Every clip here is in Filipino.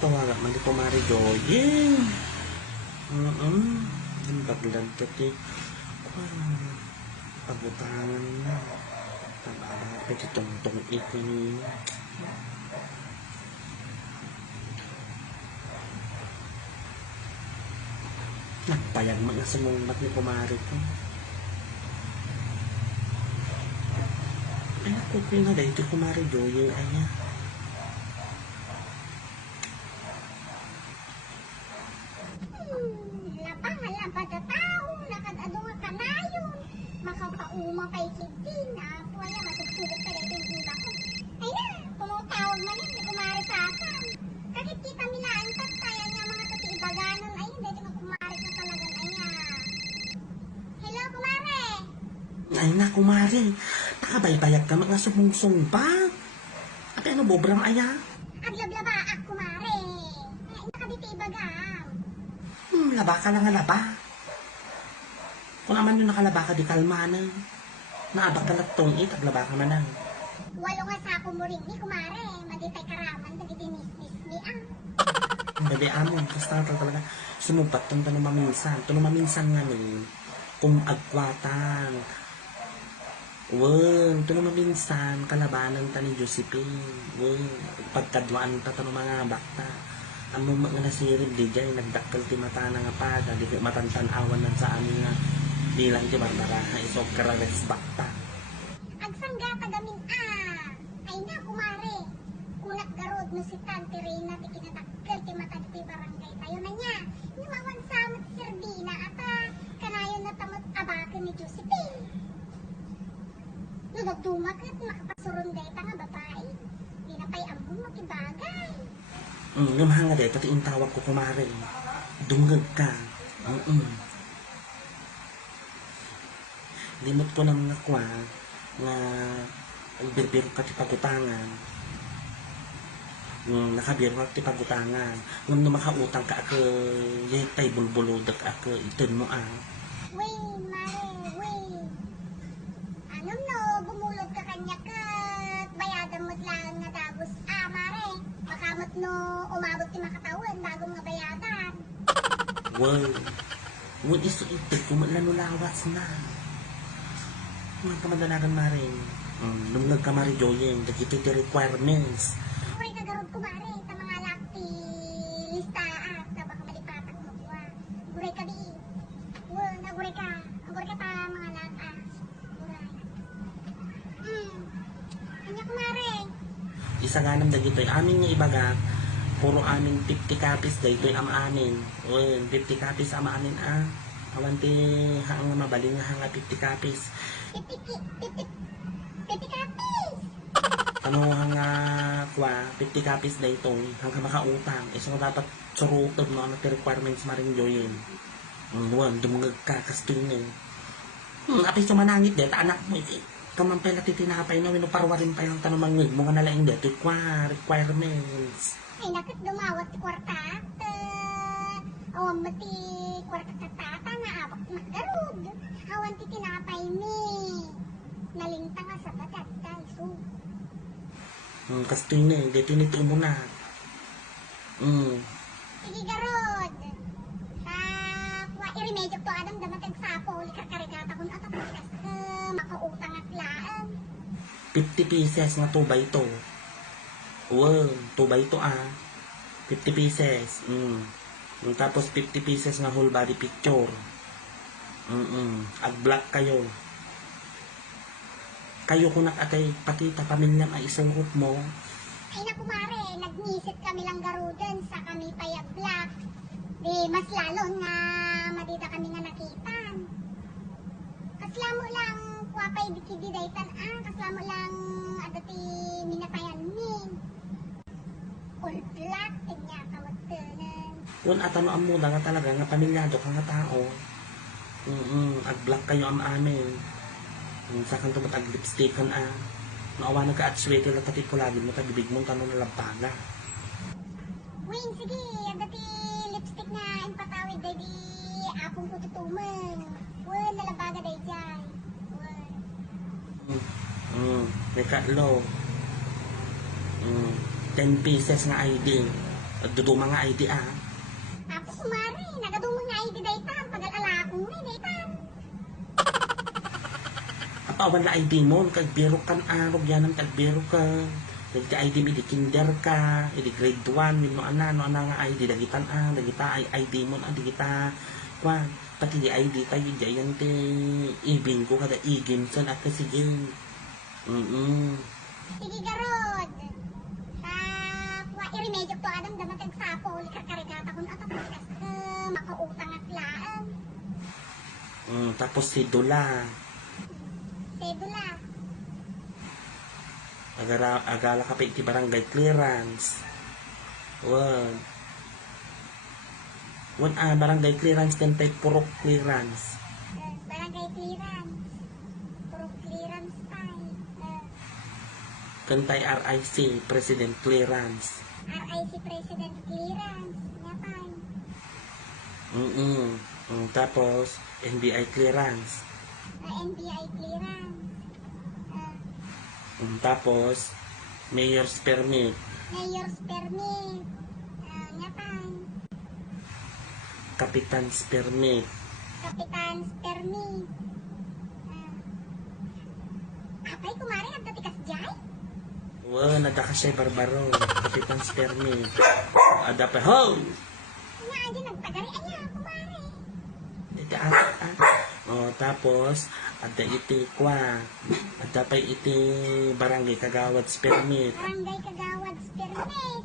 tawaga man di kumari jogging. Yung baglagkat eh. Pagutangan na. Pag-alapit itong itin. Nagpayag mga sumungbat ni kumari ko. Ay, nakukul na dahil ito kumari jogging ay niya. Makapauma kay Kitty na wala matutulog ka dito yung iba ko. Ay na, tumutawag man yun, di kumari sa akin. Kakit kita milaan tayo niya mga tatiibaganon. Ayun, dito nga kumari ka talaga. Hello, kumari! Ay na, kumari. Nakabaybayag ka mga sumungsong pa. At ano, bobrang aya? Aglablaba ak, kumari. Ay, nakaditiibagan. Laba ka lang nga laba. Kung naman yung nakalaba ka, di kalmanan. Naabak ka lang it, aglaba ka manan. Walo nga sa ako mo rin ni, kumari. Maditay karaman, nagidinis-nis ni ang. Babi amon, basta talaga. Sumubat tong tanong maminsan. Tanong maminsan nga ni, kung agkwatan. Wen, tanong maminsan, kalabanan ta ni Josephine. Wen, pagkadwaan ta tanong mga bakta. Amo mga nasirib di dyan, nagdakkel ti mata na nga pada, di matantan-awan nan sa amin nga. Di lang ti Barbara, isog karares bakta. Agsangga tagamin ay na kumare. Kunak garod no si Tante Reyna ti kinatakkel ti mata ti barangay tayo na niya. Numawan samot Sardina ata kanayon na tamot abaken ni Josephine. No nagdumakat makapasurunday ta nga babae. Di na pa'y ambon makibagay. Lumahan nga dahil, pati yung tawag ko kumare. Dunggag ka. Limot ko naman nakwa nga birbiro ka ti pagutangan. Nakabiro ka ti pagutangan. Nung makautang ka ako, yung tay bulbulodak ako, itin mo Wey, mare, wey. Ano no, bumulod ka kanya kat, bayadan mo't lang nga dagos. Mare, makamot no, umabot ti makatawan, bagong nga bayadan. Wow. Wala iso ito, kumalanulawas na. Mga kamadanagan maring. Lumlag ka mari joyeng, dagito ti requirements. Uy, kagarod ko mare, ta mga lakti listaan, ta baka malipatak mo kuha. Guray ka di. Naguray ka ta mga laka. Guray. Kanya ko mare. Isa ganam dagito, amin nga ibaga, puro amin 50 copies dahito yung amin. Well, 50 copies amin Awan ti hang mabaling nga hanga 50 copies. 50 copies! Ano hanga kwa 50 copies dahito hanggang makautang. Isa nga dapat surutob no, ano ti requirements maring joyin. Wan, dumungag ka, kastuin apis sumanangit det, anak mo kamang pala titinapay na, winuparwarin pa yung tanumangig mo nga nalaing det, requirements. Ay, nakit dumawat ti kwarta. Awan mati kwarta katata na abak magarod. Awan ti tinapay ni. Nalinta nga sa batat so. Kastuin dito nito mo na. Sige garod. I-remedyo to adam damatag sapo. Likarkarigata kung atapos makautang at laan. 50 pieces nga 2 by 2. Wow, 2 by 2 50 pieces. Tapos 50 pieces nga whole body picture. Ag-black kayo. Kayo kung nakatay pati pamilya ay isungkot mo. Ay na kumare, nagnisit kami lang garudan sa kami paya black. Di mas lalo nga madida kami nga nakitan. Kaslamo lang kuwapay dikidi daytan kaslamo lang adati minatayan min. All black tinya kamagtanan. Kung atano ang muna nga talaga nga pamilyado ka nga tao. Ag-black kayo ang amin. Sa kang tumat ag-lipstickan Naawa na ka at swete lang pati pulagin mo tagibig mong tanong na lampaga. Wing, sige, adati lipstick na impatawid day di apong kututuman. Wan, nalabaga day dyan. May katlo. 10 pieces nga ID. Dudu mga ID Tapos kumari, nagadumang nga ID daytan, pag-alala akong may daytan. Apawan la ID mo, kagbiro kan arog yanan kagbiro ka. Dagiti ID mi di kinder ka, di grade 1, no ana nga ID dagitan dagita ay ID mo dagita kwan pati di ID tayo di yan te ibing ko kada igim san at sige. Sige garod. Wa iremedyo to adam damatag sapo, likarkarigata kun ato kas makautang at laan. Tapos si Dula. Sedula. Agala ka pa iti barangay clearance. Barangay clearance din tayo purok clearance. Barangay clearance. Puro clearance tayo. Kantay RIC, President Clearance. RIC President Clearance. Yapay. Tapos, NBI Clearance. NBI Clearance. Tapos, Mayor's Permit. Mayor's Permit. Yapay. Kapitan's Permit. Kapitan's Permit. Apay kumari nagtatikas jay? Nadaka siya barbaro. Kapitan's Permit. Ada pa, ho! Nga aja nagtagari aya kumari. Tapos, ada iti ada pa iti barangay Kagawad's Permit. Barangay Kagawad's Permit.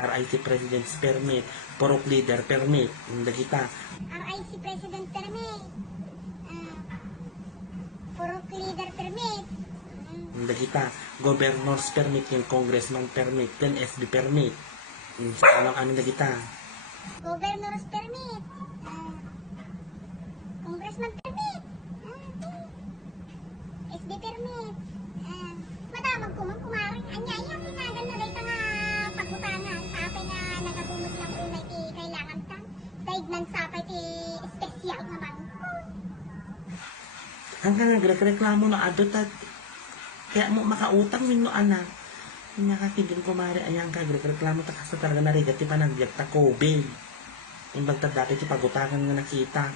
RIC President's Permit. Purok Leader Permit. Dagita. RIC President Permit. Purok Leader Permit. Dagita. Governor's Permit. Yung Congressman Permit. Then FB Permit. Anong dagita. Governor's Permit. Congressman Permit. SB Permit. Madamag kumaring anyaya tinagal na dahil nga pagbutangan. Sapay na nagatumot lang unay ti kailangan ka. Daig nan sapay ti espesyal nga mangkon. Hanggang nagreklamo na adot at kaya mo makautang min no anak. Nakakidin kumari ayang kagreklamo ta kasa talaga narigat ti panagbiag ta COVID. Yung bagtad dati ti pagutangan nga nakita.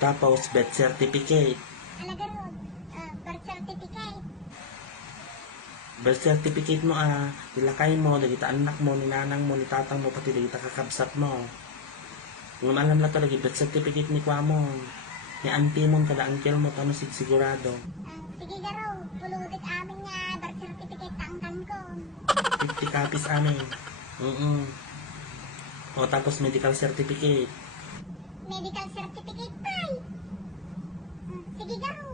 Tapos birth certificate. Alaga ron. Birth certificate. Birth certificate mo ilakay mo, dagita anak mo, ni nanang mo, ni tatang mo, pati dagita kakabsat mo. Kung alam na talaga, birth certificate ni kwa mo, ni auntie mo, kada uncle mo, tano sigurado. Sige garo, pulutit amin nga birth certificate tangkan ko. 50 copies amin. Tapos medical certificate. Medical certificate pay. Sige garo.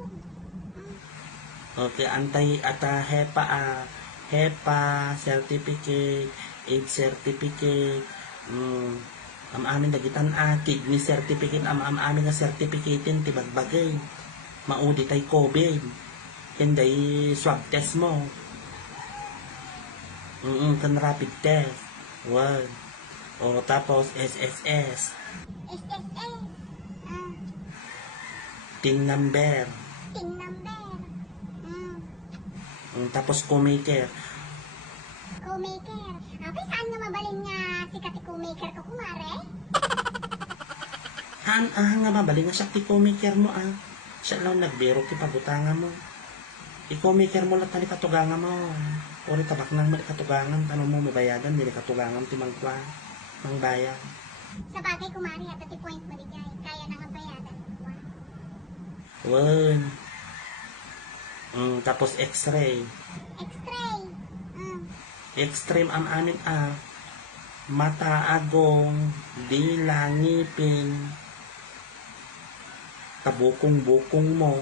Okay, antay ata HEPA certificate, age certificate, amin dagitan kidney certificate, amin nga certificate ti bagbagay. Maudi tay COVID. Kenday swab test mo. Kan rapid test. Tapos SSS. SSS. Tin number. Ting number. Tapos co-maker. Co-maker. Apay saan nga mabalin nga sikat ti co-maker ko kumare? Nga mabali nga siya ti co-maker mo Siya lang nagbiro ti pagutangan mo. I-co-maker mo lang tani katugangan mo. Ori tabak nang mali katugangan. Tanong mo mabayadan, nili katugangan ti mangkwa. Mangbayan. Sa bagay kumare at ti point maligay. Kaya na nga bayadan. Tapos x-ray. X-ray. X-ray amin mata, agong, dila, ngipin, tabukong-bukong mo.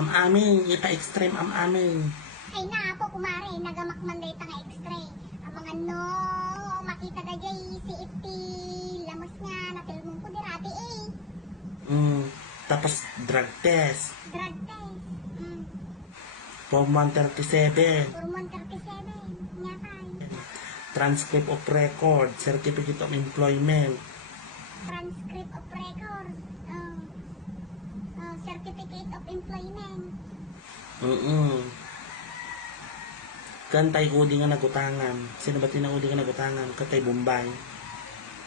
Amin, ipa-extreme amin. Ay na po kumare, nagamakman day ta nga x-ray. Ang mga no, makita da jay si iti lamos nga natilmong ko dirati Tapos drug test. Drug test. Form 137. Form 137. Nga kay. Transcript of record, certificate of employment. Transcript of record. Certificate of employment. Kantay udi nga nagutangan. Sino ba tinaudi nga nagutangan? Kantay Bombay.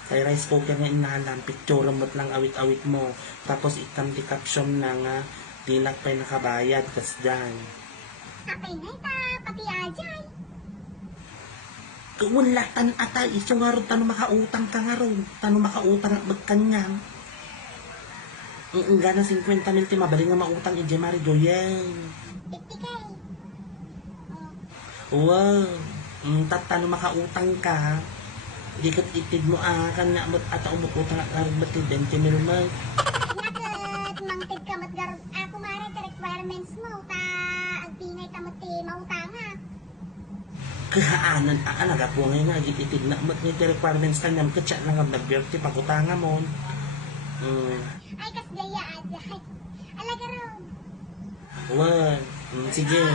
Kay rice cooker nga inalam, picture mo't lang awit-awit mo. Tapos ikam di caption na nga, dilak pa'y nakabayad, kas dyan. Apay na ita, pati ajay. Kawalatan atay, iso nga ro, tano makautang ka nga ro. Tano makautang at magkanyang. Ang gana 50 mil ti mabali nga mautang ije Mari Joyen. 50K. Wow, tano makautang ka. Di kat itid mo kan nga mat ata umutang at mati 20 mil man. Nakat, mangtid ka matgarod. Ako mare, te requirements mo. Ta, agpingay tamot ti mautanga. Kahaanan alaga po ngayon nga itid na mat nga ti requirements ka nyam katsa na nga nag-birthday pagutanga mo. Ay, kas gaya ajay. Alaga ron. Wan, sige.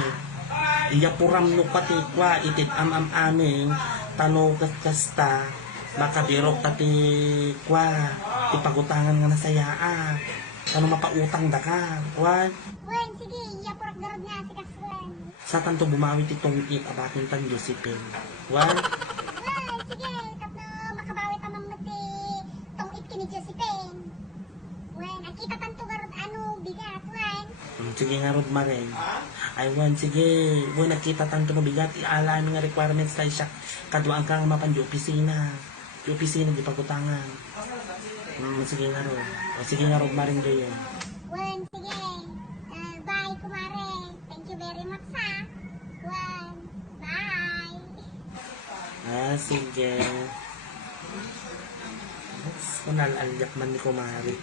Iyapuram no pati kwa itid aming tano kasta makabirok pati kwa ipagutangan nga nasaya tano mapautang da ka wan Wen, sige, iyapurak garod nga si Kaswan. sa tanto bumawi titong abatin tan Josephine wan Wen, sige, tapno makabawi tamang mati tong itkini Josephine. Wen, akita tanto garod ano bigat, wen. sige nga rod maring ay wan sige wan nakita tanto no bigat iaala nga requirements tayo siya kaduang ka nga mapan di opisina di pagutangan sige nga rod sige nga rod maring doon. Wen, sige. Bye, kumare. Thank you very much, ha. Wen, bye. Sige. Kunal alyak man ni kumari.